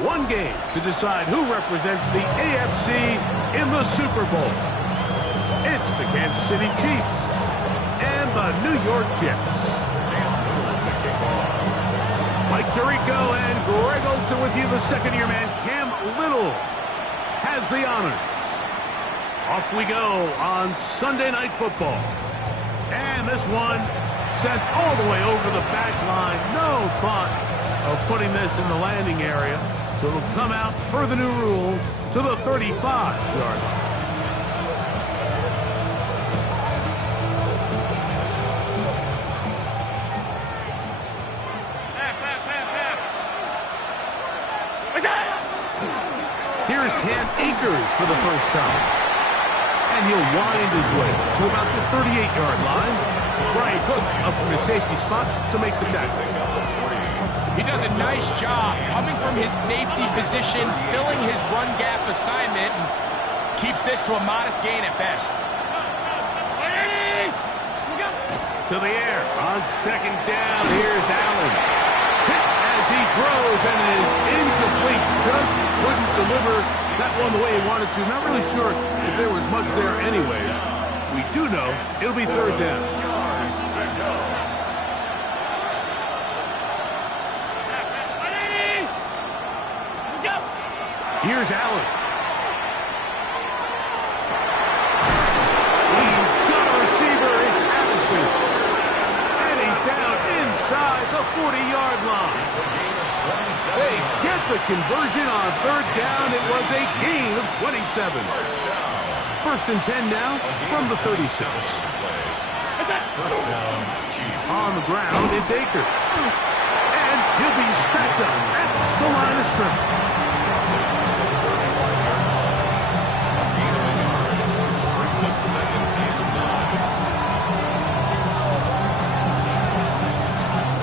One game to decide who represents the AFC in the Super Bowl. It's the Kansas City Chiefs and the New York Jets. Mike Tirico and Greg Olsen with you. The second-year man, Cam Little, has the honors. Off we go on Sunday Night Football. And this one sent all the way over the back line. No thought of putting this in the landing area. So it'll come out, per the new rule, to the 35-yard line. Here's Cam Akers for the first time. And he'll wind his way to about the 38-yard line. Brian Cooks up from his safety spot to make the tackle. He does a nice job coming from his safety position, filling his run gap assignment, and keeps this to a modest gain at best. To the air on second down. Here's Allen. Hit as he throws, and it is incomplete. Just couldn't deliver that one the way he wanted to. Not really sure if there was much there anyways. We do know it'll be third down. Here's Allen. He's got a receiver. It's Addison. And he's down inside the 40-yard line. They get the conversion on third down. It was a gain of 27. First and 10 now from the 36. On the ground, it's Akers. And he'll be stacked up at the line of scrimmage.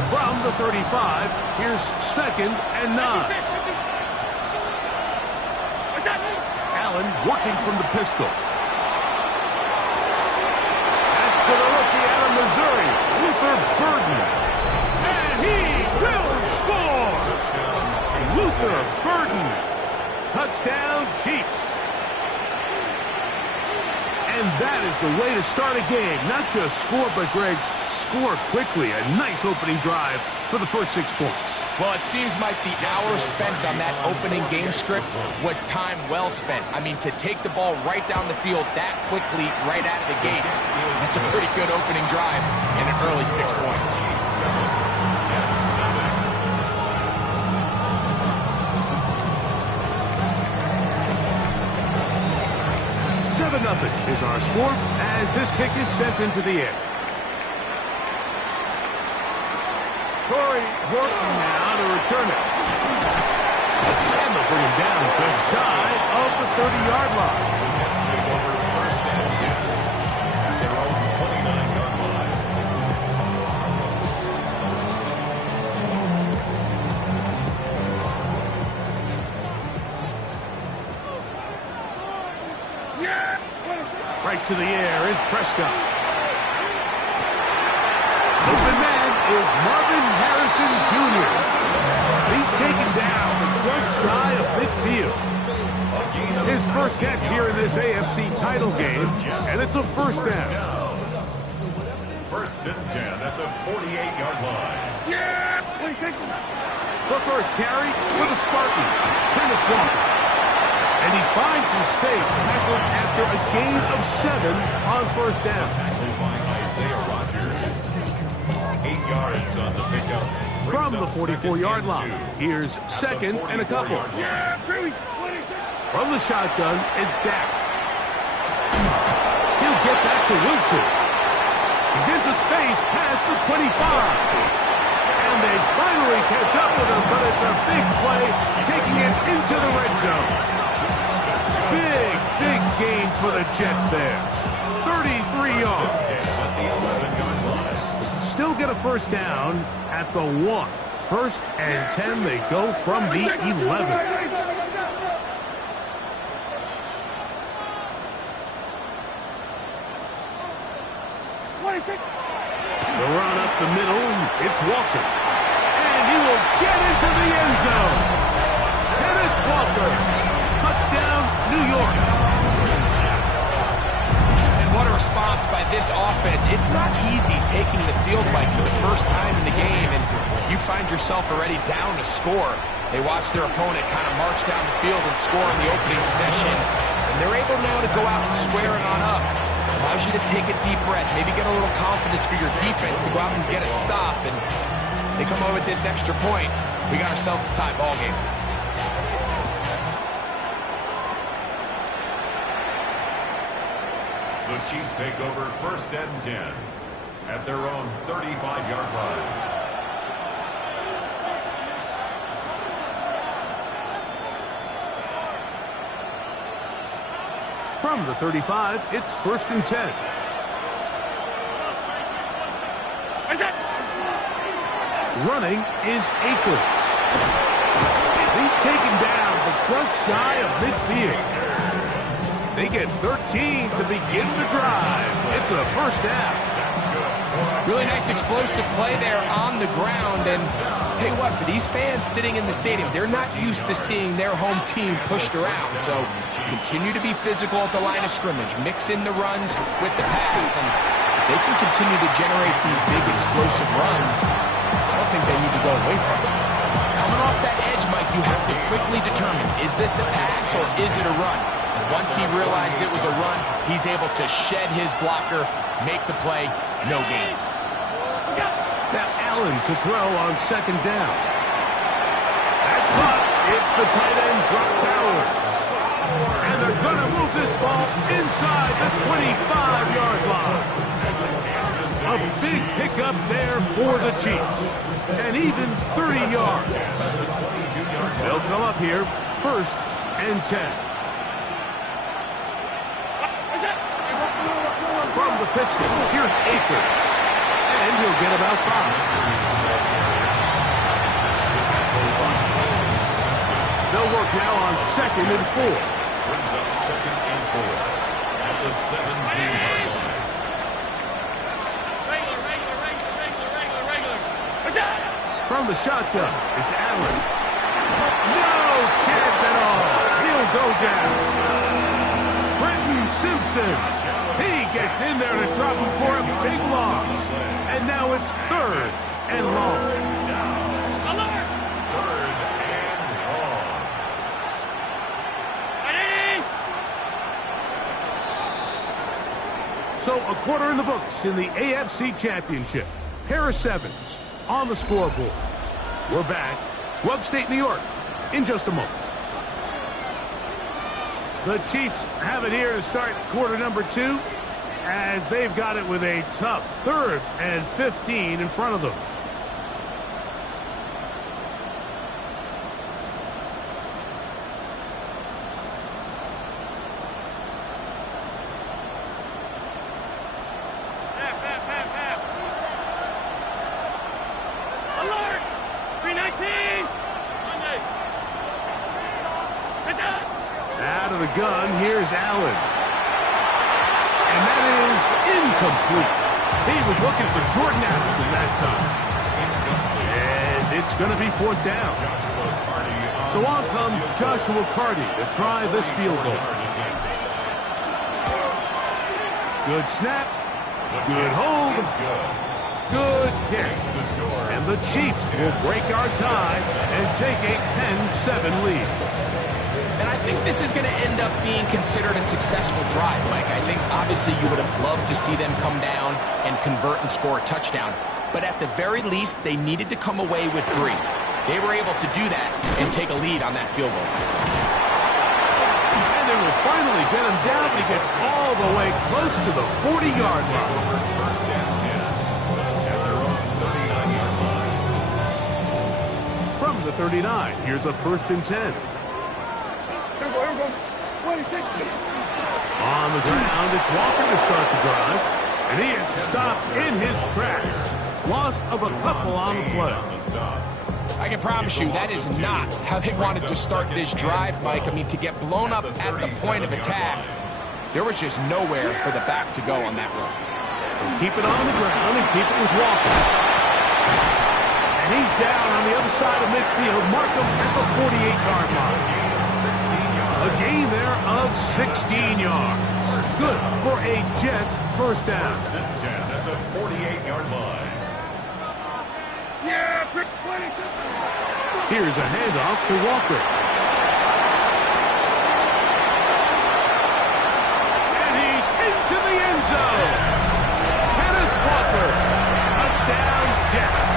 From the 35, here's second and 9. Allen working from the pistol. That's to the rookie out of Missouri, Luther Burden. And he will score! Luther Burden. Touchdown, Chiefs. And that is the way to start a game. Not just score, but, Greg, score quickly. A nice opening drive for the first 6 points. Well, it seems like the hour spent on that opening game script was time well spent. I mean, to take the ball right down the field that quickly, right out of the gates, that's a pretty good opening drive and an early 6 points. 7-0 is our score as this kick is sent into the air. Corey working now to return it. And they'll bring him down just shy of the 30-yard line. First and 10 at their own 29-yard line. Right to the air is Prescott. Open man is Marvin Harrison Jr. He's taken down just shy of midfield. His first catch here in this AFC title game, and it's a first down. First and 10 at the 48-yard line. The first carry for the Spartans, Kenneth Walker. And he finds some space tackled after a gain of 7 on first down. Tackled by Isaiah Rodgers. 8 yards on the pickup. From the 44-yard line, here's second and a couple. From the shotgun, it's Dak. He'll get back to Wilson. He's into space past the 25. And they finally catch up with him, but it's a big play, taking it into the red zone. Big gain for the Jets there. 33 yards. Still get a first down at the 1. First and 10, they go from the 11. The run up the middle, it's Walker. And he will get into the end zone. And this offense, it's not easy taking the field, Mike, for the first time in the game, and you find yourself already down to score. They watch their opponent kind of march down the field and score in the opening possession, and they're able now to go out and square it on up. Allows you to take a deep breath, maybe get a little confidence for your defense to go out and get a stop, and they come over with this extra point. We got ourselves a tie ball game. The Chiefs take over 1st and 10 at their own 35-yard line. From the 35, it's 1st and 10. Running is Akers. He's taken down, but just shy of midfield. They get 13 to begin the drive. It's a 1st down. Really nice explosive play there on the ground. And I'll tell you what, for these fans sitting in the stadium, they're not used to seeing their home team pushed around. So continue to be physical at the line of scrimmage. Mix in the runs with the pass. And they can continue to generate these big explosive runs. I don't think they need to go away from it. Coming off that edge, Mike, you have to quickly determine, is this a pass or is it a run? Once he realized it was a run, he's able to shed his blocker, make the play, no gain. Now Allen to throw on 2nd down. That's caught. It's the tight end, Brock Bowers. And they're going to move this ball inside the 25-yard line. A big pickup there for the Chiefs. And even 30 yards. They'll come up here, 1st and 10. From the pistol, here's Akers. And he'll get about 5. They'll work now on 2nd and 4. Brings up 2nd and 4 at the 17-yard line. From the shotgun, it's Allen. No chance at all. He'll go down. Trenton Simpson. He gets in there to drop him for a big loss. And now it's 3rd and long. 3rd and long. So a quarter in the books in the AFC Championship. Harris Evans on the scoreboard. We're back to upstate New York in just a moment. The Chiefs have it here to start quarter number 2, as they've got it with a tough 3rd and 15 in front of them. Alert! 319! Out of the gun, here's Allen. And that is incomplete. He was looking for Jordan Addison that time. And it's going to be 4th down. So on comes Joshua Carty to try this field goal. Good snap. Good hold. Good kick. And the Chiefs will break our tie and take a 10-7 lead. And I think this is going to end up being considered a successful drive, Mike. I think obviously you would have loved to see them come down and convert and score a touchdown. But at the very least, they needed to come away with 3. They were able to do that and take a lead on that field goal. And they will finally get him down, but he gets all the way close to the 40-yard line. 1st and 10 at their own 39-yard line. From the 39, here's a 1st and 10. On the ground, it's Walker to start the drive. And he is stopped in his tracks. Loss of a couple on the play. I can promise you that is not how they wanted to start this drive, Mike. I mean, to get blown up at the point of attack, there was just nowhere for the back to go on that run. Keep it on the ground and keep it with Walker. And he's down on the other side of midfield. Mark him at the 48-yard line. A gain there of 16 yards. Good for a Jets first down. First and 10 at the 48-yard line. Yeah, Chris, 20. Here's a handoff to Walker. And he's into the end zone. Kenneth Walker. Touchdown, Jets.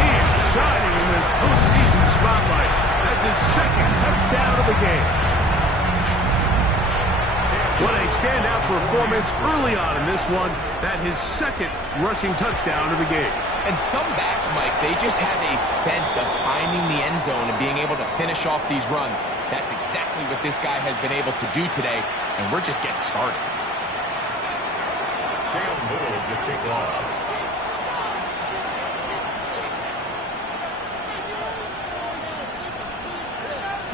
He is shining in this postseason spotlight. That's his second touchdown of the game. What a standout performance early on in this one. That his second rushing touchdown of the game. And some backs, Mike, they just have a sense of finding the end zone and being able to finish off these runs. That's exactly what this guy has been able to do today, and we're just getting started. Cam Little to kick off.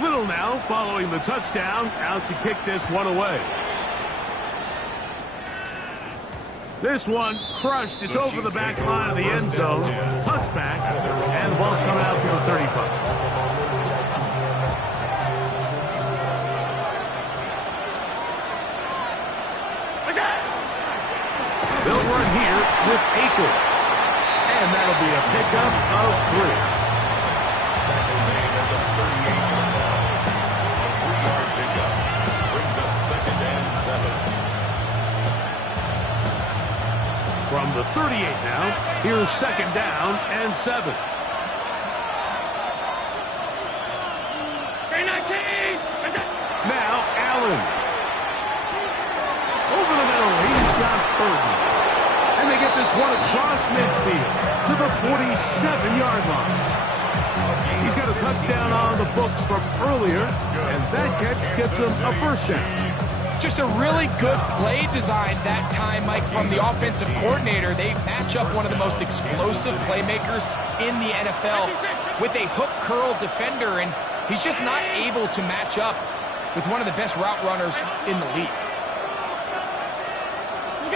Little now following the touchdown, out to kick this one away. This one crushed. It's over the back line of the end zone. Touchback, and the ball's coming out to the 35. They'll run here with Akers. And that'll be a pickup of 3. Tackle made at the 38-yard line. A 3-yard pickup. Brings up 2nd and 7. From the 38 now, here's 2nd down and 7. 19. Now Allen. Over the middle, he's got Burton. And they get this one across midfield to the 47-yard line. He's got a touchdown on the books from earlier, and that catch gets him a first down. Just a really good play design that time, Mike, from the offensive coordinator. They match up one of the most explosive playmakers in the NFL with a hook curl defender, and he's just not able to match up with one of the best route runners in the league.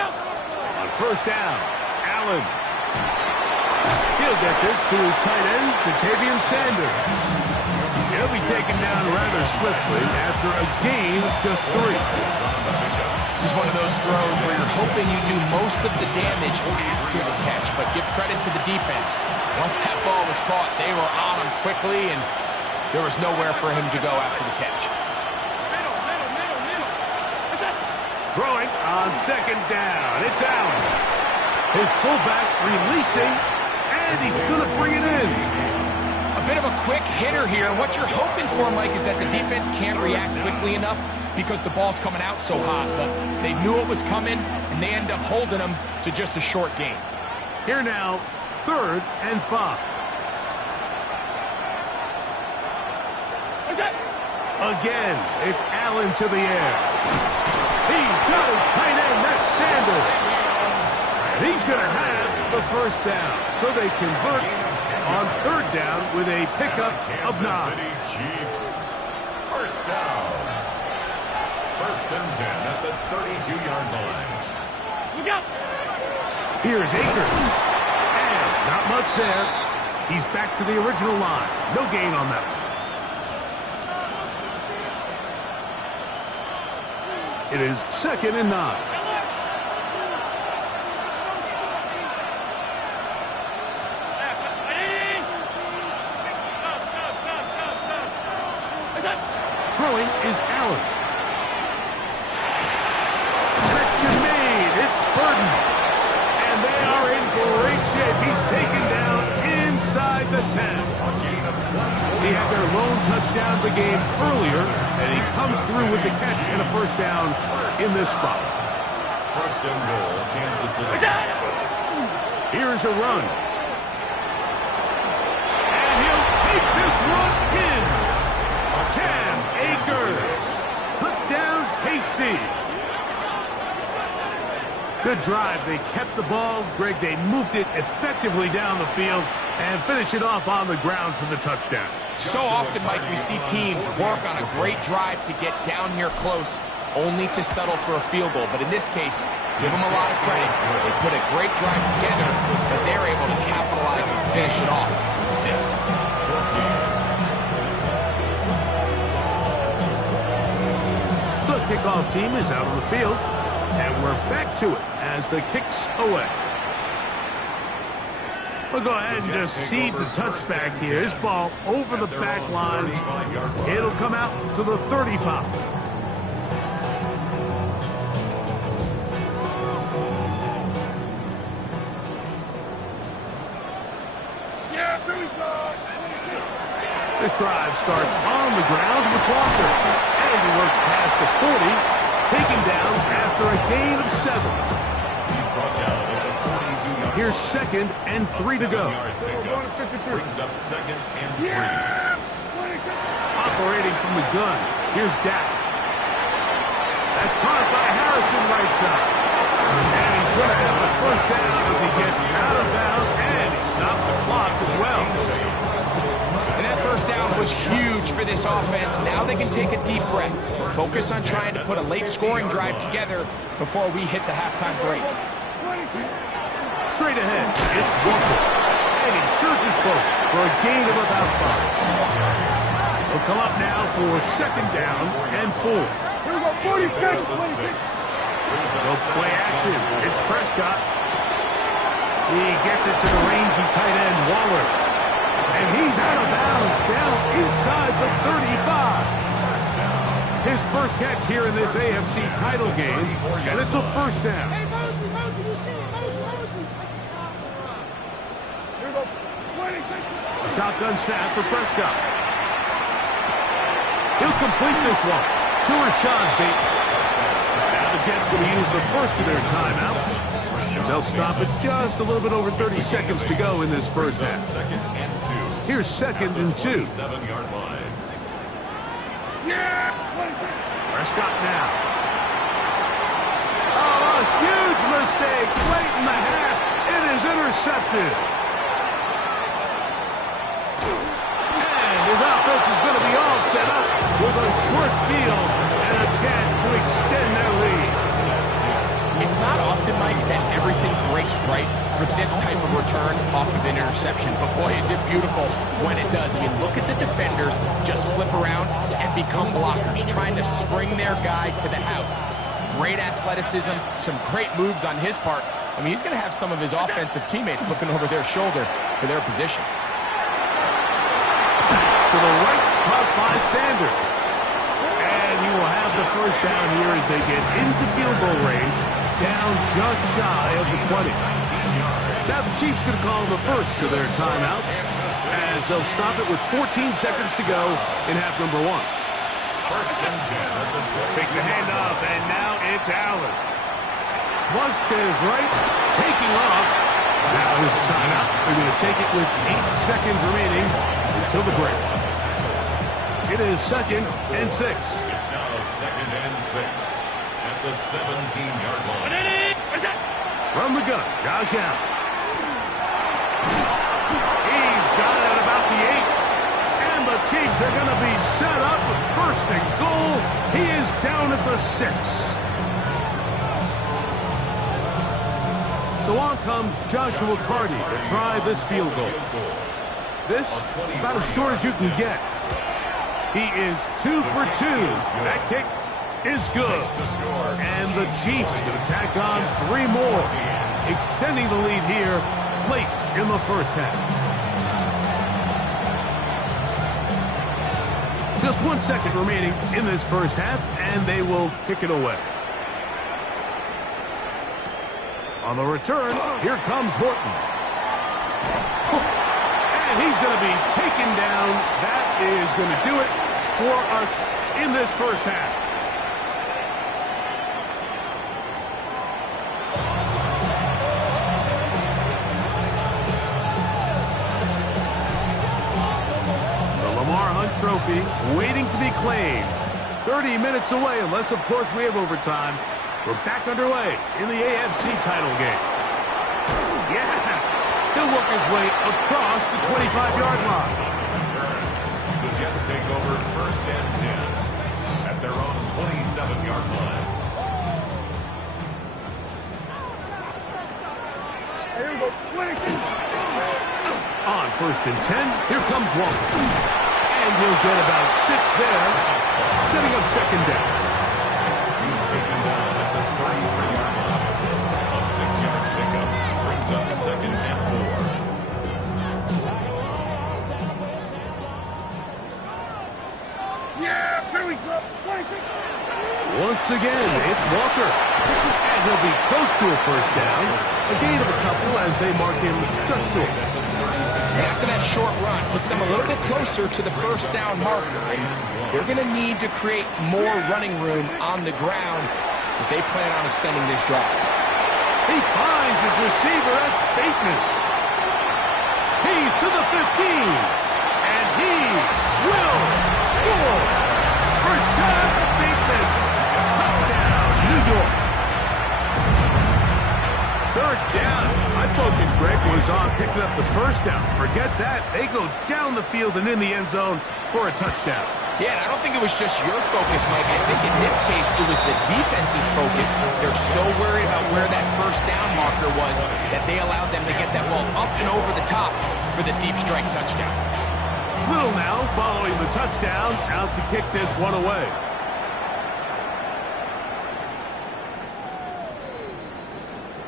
On first down, Allen. He'll get this to his tight end, Ja'Tavion Sanders. He'll be taken down rather swiftly after a gain of just 3. This is one of those throws where you're hoping you do most of the damage after the catch, but give credit to the defense. Once that ball was caught, they were on him quickly, and there was nowhere for him to go after the catch. Throwing on 2nd down. It's Allen. His fullback releasing, and he's going to bring it in. A bit of a quick hitter here, and what you're hoping for, Mike, is that the defense can't react quickly enough because the ball's coming out so hot, but they knew it was coming, and they end up holding them to just a short gain. Here now, 3rd and 5. Again, it's Allen to the air. He's got his tight end, that's Sanders. And he's going to have the first down. So they convert on 3rd down with a pickup of 9. City Chiefs. First down. 1st and 10 at the 32-yard line. Here's Akers. And not much there. He's back to the original line. No gain on that one. It is 2nd and 9. Throwing is Allen. Connection made. It's Burton. And they are in great shape. He's taken down inside the 10. He had their lone touchdown of the game earlier, and he comes through with the catch and a first down in this spot. 1st and goal, Kansas City. Here's a run. And he'll take this one in. Cam Akers. Touchdown, KC. Good drive. They kept the ball. Greg, they moved it effectively down the field and finished it off on the ground for the touchdown. So often, Mike, we see teams work on a great drive to get down here close, only to settle for a field goal. But in this case, give them a lot of credit. They put a great drive together, but they're able to capitalize and finish it off with 6. kickoff team is out on the field. And we're back to it as the kick's away. We'll go ahead and just cede the touchback here. This ball over the back line. It'll come out to the 35. This drive starts on the ground with Walker. And he works past the 40, taken down after a gain of 7. He's brought down at the 42-yard. Here's 2nd and 3 to go. Brings up 2nd and 3. Operating from the gun. Here's Dak. That's caught by Harrison right side. And he's going to have the first down as he gets out of bounds. And he stopped the clock as well. And that first down was huge for this offense. Now they can take a deep breath. Focus on trying to put a late scoring drive together before we hit the halftime break. Straight ahead, it's Walker. And he surges forward for a gain of about 5. He'll come up now for 2nd down and 4. Here we go, 46. No play action. It's Prescott. He gets it to the rangy tight end, Waller. And he's out of bounds, down inside the 35. His first catch here in this AFC title game, and it's a first down. Hey, Mosey, you see it, Mosey. Here we go, 26. A shotgun snap for Prescott. He'll complete this one to Rashad Bateman. Now the Jets going to use the first of their timeouts. They'll stop it just a little bit over 30 seconds to go in this first half. 2nd and 2. Here's 2nd and 2. 7-yard line. Yeah! Prescott now. Oh, a huge mistake late in the half. It is intercepted. And his offense is going to be all set up with a short field and a chance to extend their lead. It's not often, Mike, that everything breaks right for this type of return off of an interception. But boy, is it beautiful when it does. I mean, look at the defenders just flip around and become blockers, trying to spring their guy to the house. Great athleticism, some great moves on his part. I mean, he's going to have some of his offensive teammates looking over their shoulder for their position. To the right, caught by Sanders. And he will have the first down here as they get into field goal range, down just shy of the 20. Now the Chiefs going to call the first of their timeouts as they'll stop it with 14 seconds to go in half number 1. First and 10 at the 20. Take the handoff, and now it's Allen. Flush to his right, taking off. Now his timeout. They're going to take it with 8 seconds remaining until the break. It is 2nd and 6. It's now 2nd and 6 at the 17-yard line. From the gun, Josh Allen. He's got it at about the 8. And the Chiefs are going to be set up with 1st and goal. He is down at the 6. So on comes Joshua Carty to try this field goal. This is about as short as you can get. He is 2 for 2. That kick is good. And the Chiefs going to tack on 3 more, extending the lead here late in the first half. Just 1 second remaining in this first half, and they will kick it away. On the return, here comes Horton. And he's going to be taken down. That is going to do it for us in this first half. The Lamar Hunt Trophy waiting to be claimed. 30 minutes away, unless, of course, we have overtime. We're back underway in the AFC title game. Yeah, he'll work his way across the 25-yard line. The Jets take over 1st and 10 at their own 27-yard line. Here we go, 26. On 1st and 10, here comes Walker. And he'll get about 6 there, setting up 2nd down. second and 4. Yeah, here we go. 26. Once again, it's Walker. And he'll be close to a first down. A gain of a couple as they mark him just short. And after that short run, puts them a little bit closer to the first down marker. And they're going to need to create more running room on the ground if they plan on extending this drive. He finds his receiver. That's Bateman. He's to the 15. And he will score. Rashad Bateman. Touchdown, New York. Third down. My focus, Greg, was on picking up the first down. Forget that. They go down the field and in the end zone for a touchdown. Yeah, and I don't think it was just your focus, Mike. I think in this case, it was the defense's focus. They're so worried about where that first down marker was that they allowed them to get that ball up and over the top for the deep strike touchdown. Little now following the touchdown, out to kick this one away.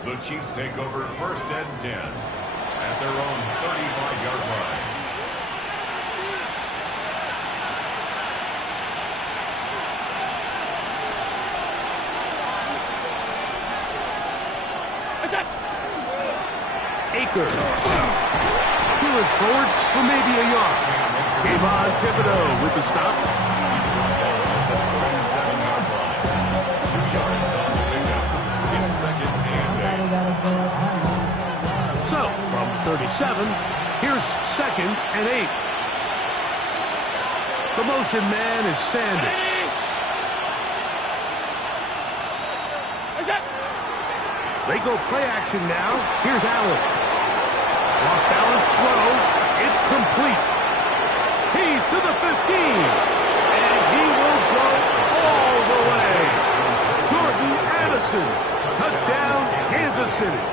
The Chiefs take over first and 10 at their own 35-yard line. Akers. Clearance forward for maybe a yard. Kayvon Thibodeau with the stop. He's been called at the 37-yard line. 2 yards on the pickup. It's second and 8. So, from 37, here's second and 8. The motion man is Sanders. They go play action now. Here's Allen. Off balance throw. It's complete. He's to the 15. And he will go all the way. Jordan Addison. Touchdown, Kansas City.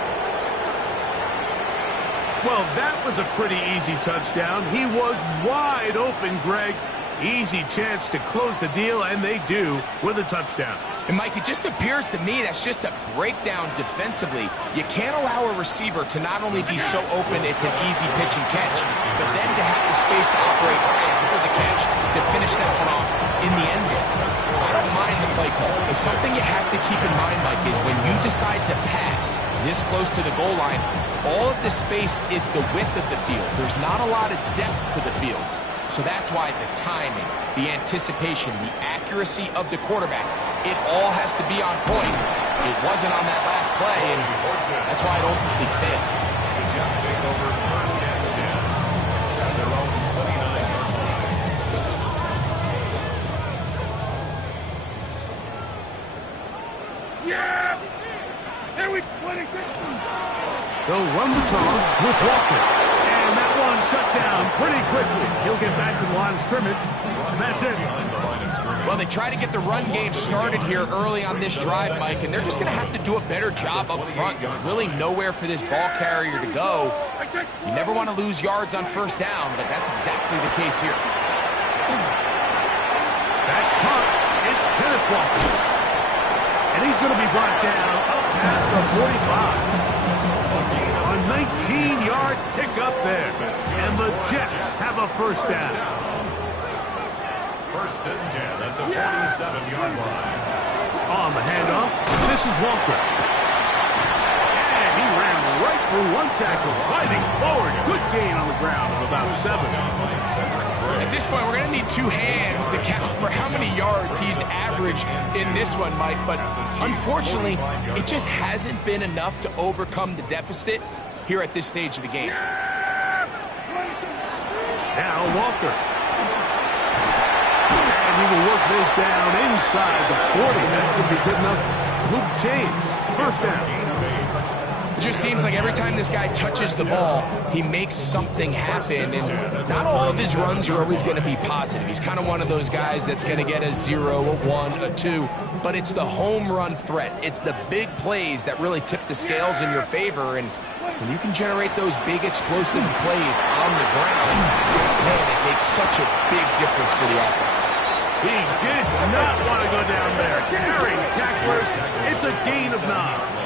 Well, that was a pretty easy touchdown. He was wide open, Greg. Easy chance to close the deal, and they do with a touchdown. And, Mike, it just appears to me that's just a breakdown defensively. You can't allow a receiver to not only be so open it's an easy pitch and catch, but then to have the space to operate right after the catch to finish that one off in the end zone. I don't mind the play call, but something you have to keep in mind, Mike, is when you decide to pass this close to the goal line, all of the space is the width of the field. There's not a lot of depth to the field. So that's why the timing, the anticipation, the accuracy of the quarterback, it all has to be on point. It wasn't on that last play, and that's why it ultimately failed. The Jets take over first and 10 at their own 29-yard line. Yeah! Here we 26. They'll run the toss with Walker. And that one shut down pretty quickly. He'll get back to the line of scrimmage. And that's it. Well, they try to get the run game started here early on this drive, Mike, and they're just going to have to do a better job up front. There's really nowhere for this ball carrier to go. You never want to lose yards on first down, but that's exactly the case here. That's caught. It's Kenneth Walker. And he's going to be brought down up past the 45. A 19-yard pickup there. And the Jets have a first down. First and 10 at the 47-yard line. On the handoff, this is Walker. And he ran right through one tackle, fighting forward. Good gain on the ground of about 7. At this point, we're going to need two hands to count for how many yards he's averaged in this one, Mike. But unfortunately, it just hasn't been enough to overcome the deficit here at this stage of the game. Now Walker. And he will work this down inside the 40. That's going to be good enough to move the chains. First down. It just seems like every time this guy touches the ball, he makes something happen. And not all of his runs are always going to be positive. He's kind of one of those guys that's going to get a 0, a 1, a 2. But it's the home run threat. It's the big plays that really tip the scales in your favor. And when you can generate those big explosive plays on the ground, man, it makes such a big difference for the offense. He did not want to go down there. Carrying tacklers. It's a gain of 9.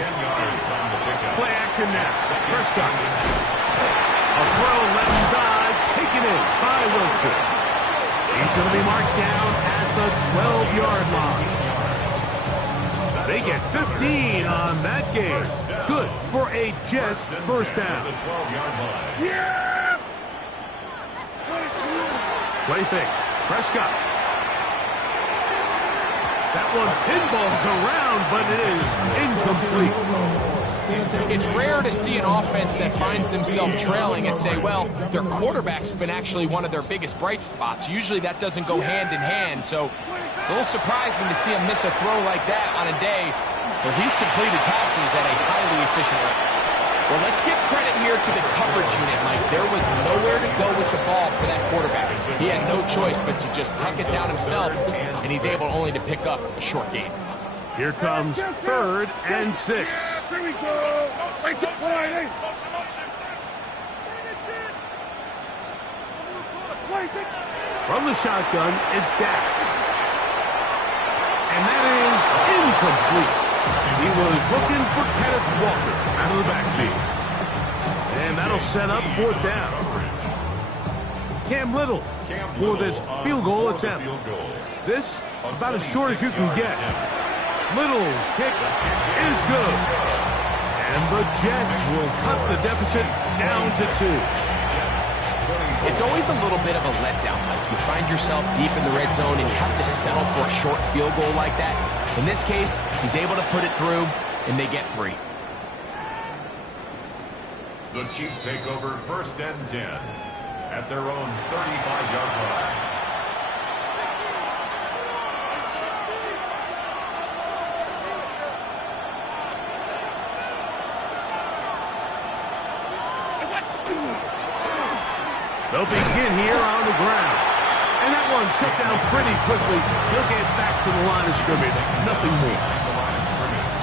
yards on the pickup. Play action now. Prescott. A throw, left side, taken in by Wilson. He's going to be marked down at the 12-yard line. They get 15 on that game. Good for a Jets first down. The 12-yard line. Yeah! Play fake. Prescott. That one pinballs around, but it is incomplete. It's rare to see an offense that finds themselves trailing and say, well, their quarterback's been actually one of their biggest bright spots. Usually that doesn't go hand in hand, so it's a little surprising to see him miss a throw like that on a day where he's completed passes at a highly efficient rate. Well, let's give credit here to the coverage unit, Mike. There was nowhere to go with the ball for that quarterback. He had no choice but to just tuck it down himself, and he's able only to pick up a short gain. Here comes 3rd and 6. Here we go. Right to play. From the shotgun, it's Dak. And that is incomplete. He was looking for Kenneth Walker out of the backfield. And that'll set up 4th down. Cam Little for this field goal attempt. This about as short as you can get. Little's kick is good. And the Jets will cut the deficit down to 2. It's always a little bit of a letdown, Mike. You find yourself deep in the red zone and you have to settle for a short field goal like that. In this case, he's able to put it through, and they get 3. The Chiefs take over 1st and 10 at their own 35-yard line. They'll begin here on the ground. And that one shut down pretty quickly. He'll get back to the line of scrimmage. Nothing more.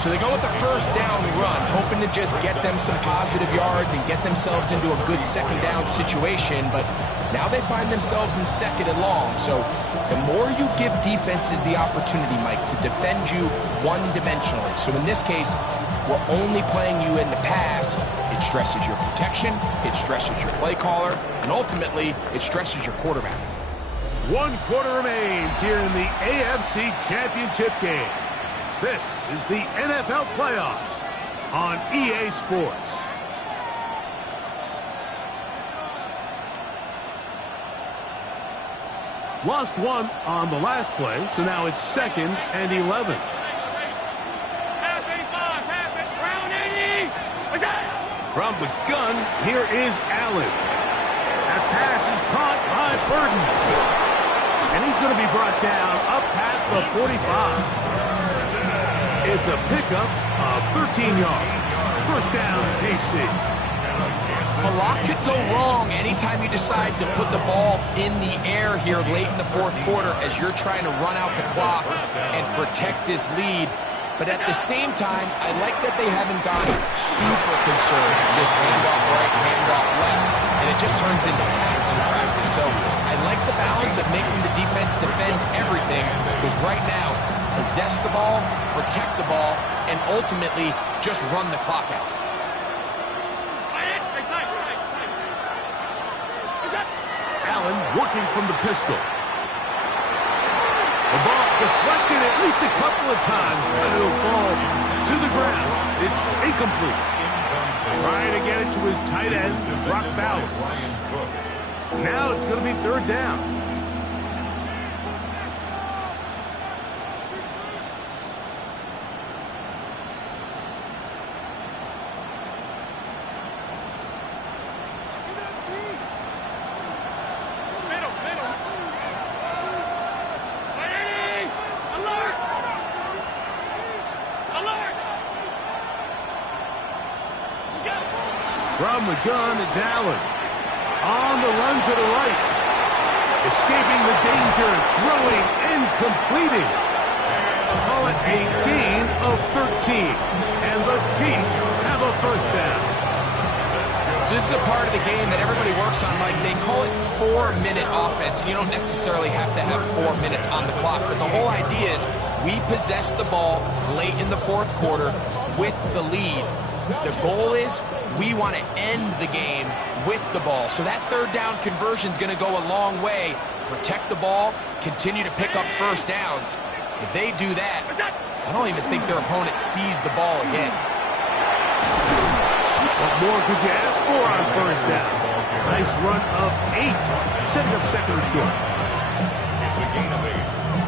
So they go with the 1st down run, hoping to just get them some positive yards and get themselves into a good 2nd down situation. But now they find themselves in 2nd and long. So the more you give defenses the opportunity, Mike, to defend you one-dimensionally. So in this case, we're only playing you in the pass. It stresses your protection, it stresses your play caller, and ultimately, it stresses your quarterback. 1 quarter remains here in the AFC Championship game. This is the NFL playoffs on EA Sports. Lost 1 on the last play, so now it's 2nd and 11. From the gun, here is Allen. That pass is caught by Burton. And he's going to be brought down up past the 45. It's a pickup of 13 yards. 1st down, KC. A lot could go wrong anytime you decide to put the ball in the air here late in the 4th quarter as you're trying to run out the clock and protect this lead. But at the same time, I like that they haven't gone super concerned. Just hand off right, hand off left, and it just turns into tackling practice. So I like the balance of making the defense defend everything, because right now, possess the ball, protect the ball, and ultimately just run the clock out. Allen working from the pistol. The ball deflected at least a couple of times, but it'll fall to the ground. It's incomplete. Trying to get it to his tight end, Brock Bowers. Now it's going to be 3rd down. From the gun, it's Allen. On the run to the right. Escaping the danger, throwing and completing. Call it a gain of 13. And the Chiefs have a 1st down. So this is a part of the game that everybody works on, Mike. They call it 4-minute offense. You don't necessarily have to have 4 minutes on the clock, but the whole idea is we possess the ball late in the 4th quarter. with the lead. The goal is we want to end the game with the ball. So that third down conversion is going to go a long way. Protect the ball, continue to pick up first downs. If they do that, I don't even think their opponent sees the ball again. What more could you ask for on first down? Nice run of 8, setting up second and short. It's a gain of 8.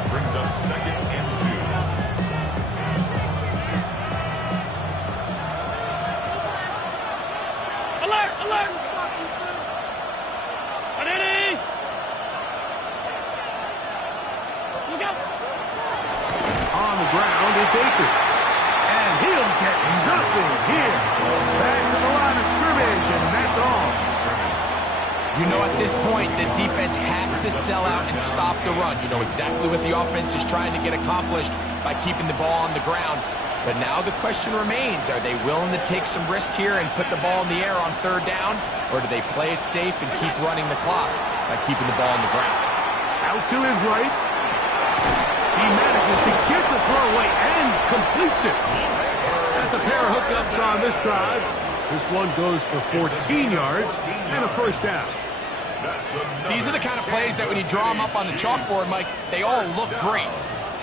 Brings up second and 2. Alert! Alert! Ready? Look out! On the ground, it's Akers. And he'll get nothing here. Back to the line of scrimmage, and that's all. You know, at this point, the defense has to sell out and stop the run. You know exactly what the offense is trying to get accomplished by keeping the ball on the ground. But now the question remains, are they willing to take some risk here and put the ball in the air on third down? Or do they play it safe and keep running the clock by keeping the ball on the ground? Out to his right. He manages to get the throw away and completes it. That's a pair of hookups on this drive. This one goes for 14 yards and a first down. These are the kind of plays that when you draw them up on the chalkboard, Mike, they all look great.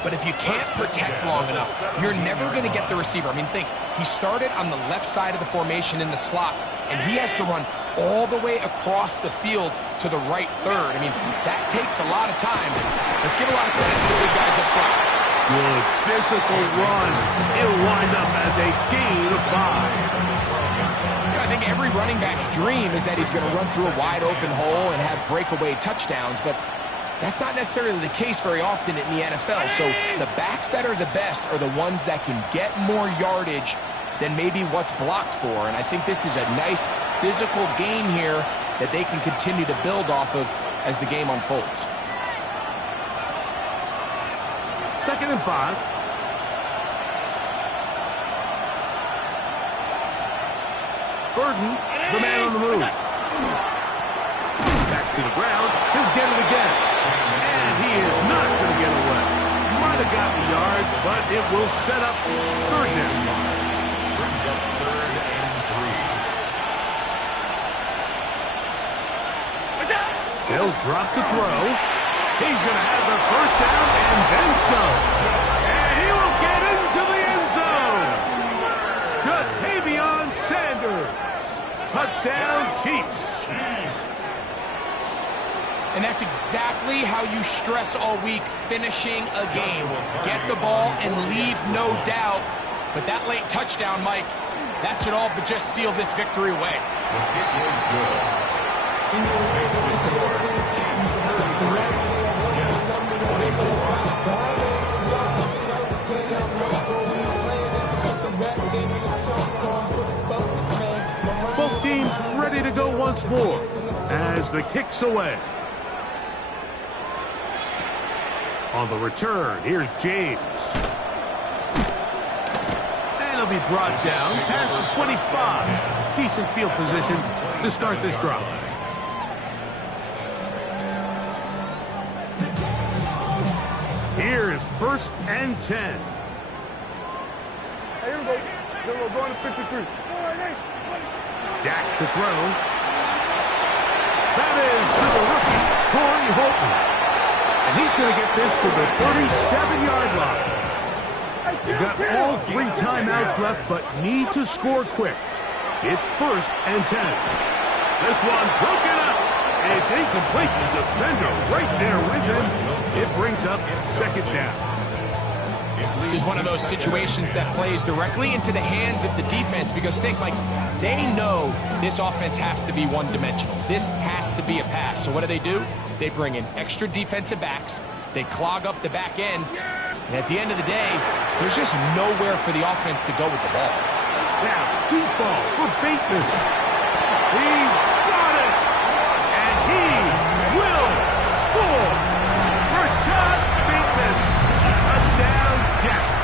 But if you can't protect long enough, you're never going to get the receiver. I mean, think, he started on the left side of the formation in the slot, and he has to run all the way across the field to the right third. I mean, that takes a lot of time. Let's give a lot of credit to the big guys up front. Good physical run. It'll wind up as a gain of 5. I think every running back's dream is that he's going to run through a wide open hole and have breakaway touchdowns, but that's not necessarily the case very often in the NFL. So the backs that are the best are the ones that can get more yardage than maybe what's blocked for. And I think this is a nice physical game here that they can continue to build off of as the game unfolds. Second and 5. Burden, the man on the move. Back to the ground. He'll get it again. And he is not going to get away. Might have got the yard, but it will set up third down. Brings up third and 3. They'll drop the throw. He's going to have the first down and then some. And he will get into the end zone. Ja'Tavion Sanders. Touchdown, Chiefs. And that's exactly how you stress all week, finishing a game. Get the ball and leave no doubt. But that late touchdown, Mike, that should all but just seal this victory away. The kick is good. Makes the score. Chiefs 33, Jets 24. Both teams ready to go once more as the kick's away. On the return, here's James. And he'll be brought down past the 25. Decent field position to start this drive. Here's first and 10. Hey, everybody. We're going to 53. Dak to throw. That is to the rookie, Torrey Holton. And he's going to get this to the 37-yard line. They've got all 3 timeouts left, but need to score quick. It's first and 10. This one broken up. And it's incomplete. The defender right there with him. It brings up second down. This is one of those situations that plays directly into the hands of the defense because think, like, they know this offense has to be one-dimensional. This has to be a pass. So what do? They bring in extra defensive backs. They clog up the back end. And at the end of the day, there's just nowhere for the offense to go with the ball. Now, deep ball for Bateman. He's got it. And he will score. Rashad Bateman. Touchdown, Jets.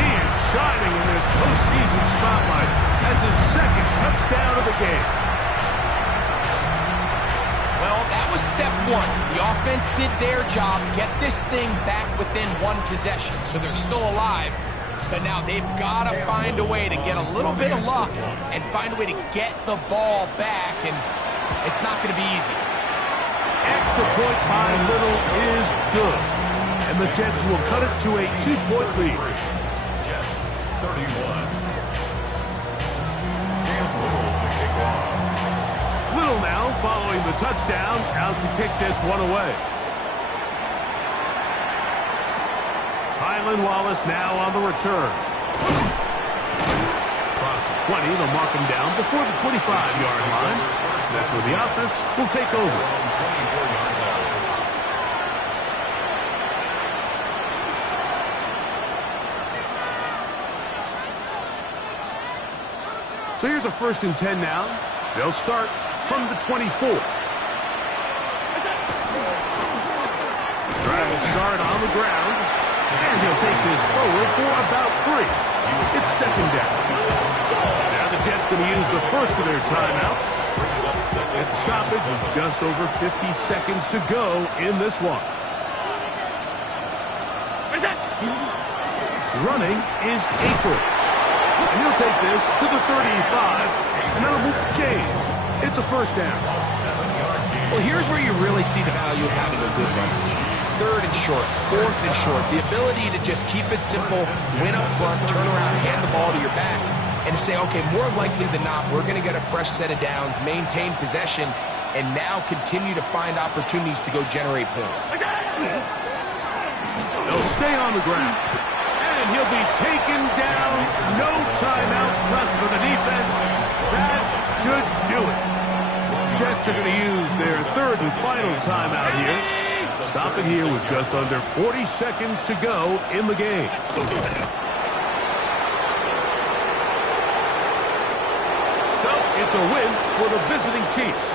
He is shining in this postseason spotlight. That's his second touchdown of the game. Well, that was step one. The offense did their job, get this thing back within one possession, so they're still alive. But now they've got to find a way to get a little bit of luck and find a way to get the ball back, and it's not going to be easy. Extra point by Little is good. And the Jets will cut it to a 2-point lead. Jets 31. Cam Little to kick off. Little now following the touchdown, out to kick this one away. Tylan Wallace now on the return. Across the 20, they'll mark him down before the 25-yard line. That's where the offense will take over. So here's a 1st and 10 now. They'll start from the 24. Drive will start on the ground, and he'll take this forward for about 3. It's 2nd down. Now the Jets going to use the first of their timeouts. And stoppage with just over 50 seconds to go in this one. Running is Akers. And he'll take this to the 35, and that'll move the chains. It's a 1st down. Well, here's where you really see the value of having a good run. 3rd and short, 4th and short. The ability to just keep it simple, win up front, turn around, hand the ball to your back, and to say, okay, more likely than not, we're going to get a fresh set of downs, maintain possession, and now continue to find opportunities to go generate points. They'll stay on the ground. And he'll be taken down. No timeouts left for the defense. That should do it. Jets are going to use their 3rd and final timeout here. Stop it here with just under 40 seconds to go in the game. So it's a win for the visiting Chiefs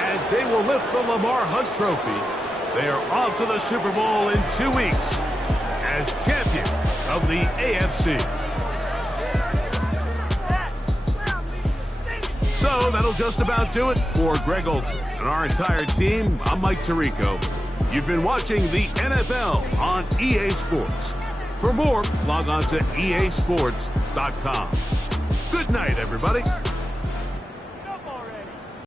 as they will lift the Lamar Hunt Trophy. They are off to the Super Bowl in 2 weeks as champions of the AFC. So that'll just about do it for Greg Olson and our entire team. I'm Mike Tirico. You've been watching the NFL on EA Sports. For more, log on to easports.com. Good night, everybody.